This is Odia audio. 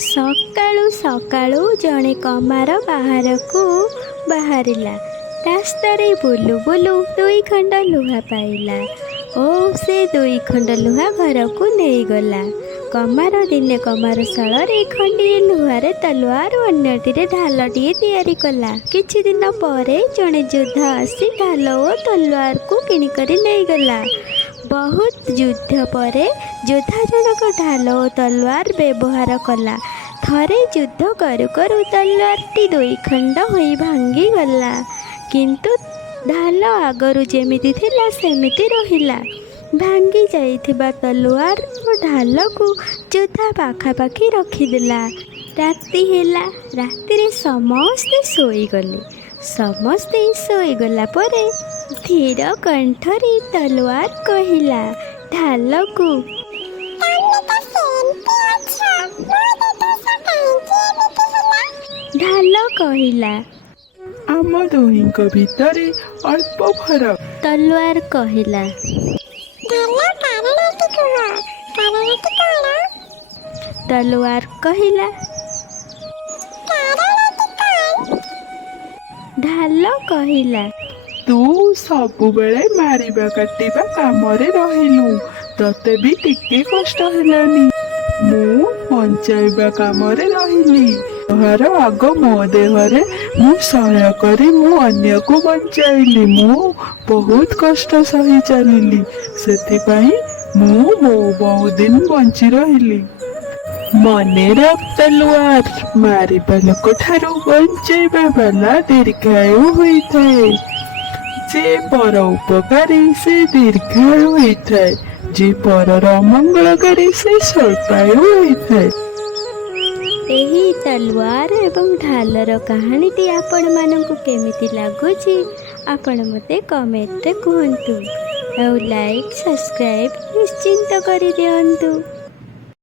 ସକାଳୁ ସକାଳୁ ଜଣେ କମାର ବାହାରକୁ ବାହାରିଲା। ରାସ୍ତାରେ ବୁଲୁ ବୁଲୁ 2 ଖଣ୍ଡ ଲୁହା ପାଇଲା ଓ ସେ 2 ଖଣ୍ଡ ଲୁହା ଘରକୁ ନେଇଗଲା। କମାର ଦିନେ କମାରଶାଳରେ ଖଣ୍ଡିଏ ଲୁହାରେ ତଲୁଆର ଓ ଅନ୍ୟଟିରେ ଢାଲଟିଏ ତିଆରି କଲା। କିଛି ଦିନ ପରେ ଜଣେ ଯୋଦ୍ଧା ଆସି ଢାଲ ଓ ତଲୁଆରକୁ କିଣିକରି ନେଇଗଲା। ବହୁତ ଯୁଦ୍ଧ ପରେ ଯୋଦ୍ଧା ଜଣକ ଢାଲ ଓ ତଲୁଆର ବ୍ୟବହାର କଲା। ଥରେ ଯୁଦ୍ଧ କରୁ କରୁ ତଲୁଆରଟି 2 ଖଣ୍ଡ ହୋଇ ଭାଙ୍ଗିଗଲା, କିନ୍ତୁ ଢାଲ ଆଗରୁ ଯେମିତି ଥିଲା ସେମିତି ରହିଲା। ଭାଙ୍ଗି ଯାଇଥିବା ତଲୁଆର ଓ ଢାଲକୁ ଯୋଦ୍ଧା ପାଖାପାଖି ରଖିଦେଲା। ରାତି ହେଲା। ରାତିରେ ସମସ୍ତେ ଶୋଇଗଲେ। ସମସ୍ତେ ଶୋଇଗଲା ପରେ ଧୀର କଣ୍ଠରେ ତଲୁଆର କହିଲା ଢାଲକୁ, ଢାଲ କହିଲା, ଆମ ଦୁହିଁଙ୍କ ଭିତରେ ଅଳ୍ପ ଫରକ। ତଲୁଆର କହିଲା, ତଲୁଆର କହିଲା, ଢାଲ କହିଲା, ତୁ ସବୁବେଳେ ମାରିବା କାଟିବା କାମରେ ରହିଲୁ, ତତେ ବି ଟିକେ କଷ୍ଟ ହେଲାନି। ମୁଁ ବଞ୍ଚାଇବା କାମରେ ରହିଲି। ତୋହାର ଆଗ ମୋ ଦେହରେ ମୁଁ ସହାୟ କରି ମୁଁ ଅନ୍ୟକୁ ବଞ୍ଚାଇଲି। ମୁଁ ବହୁତ କଷ୍ଟ ସହି ଚାଲିଲି, ସେଥିପାଇଁ ମୁଁ ବହୁ ଦିନ ବଞ୍ଚି ରହିଲି। ମନେ ରଖ ତଲୁଆର, ମାରିବା ଲୋକଠାରୁ ବଞ୍ଚାଇବା ବାଲା ଦୀର୍ଘାୟୁ ହୋଇଥାଏ। ଯେ ପର ଉପକାରୀ ସେ ଦୀର୍ଘାୟୁ ହୋଇଥାଏ, ଯେ ପରର ଅମଙ୍ଗଳକାରୀ ସେ ସ୍ୱଳ୍ପାୟୁ ହୋଇଥାଏ। ଏହି ତଲୁଆର ଏବଂ ଢାଲର କାହାଣୀଟି ଆପଣମାନଙ୍କୁ କେମିତି ଲାଗୁଛି ଆପଣ ମୋତେ କମେଣ୍ଟରେ କୁହନ୍ତୁ। ଆଉ ଲାଇକ୍ ସବସ୍କ୍ରାଇବ୍ ନିଶ୍ଚିନ୍ତ କରିଦିଅନ୍ତୁ।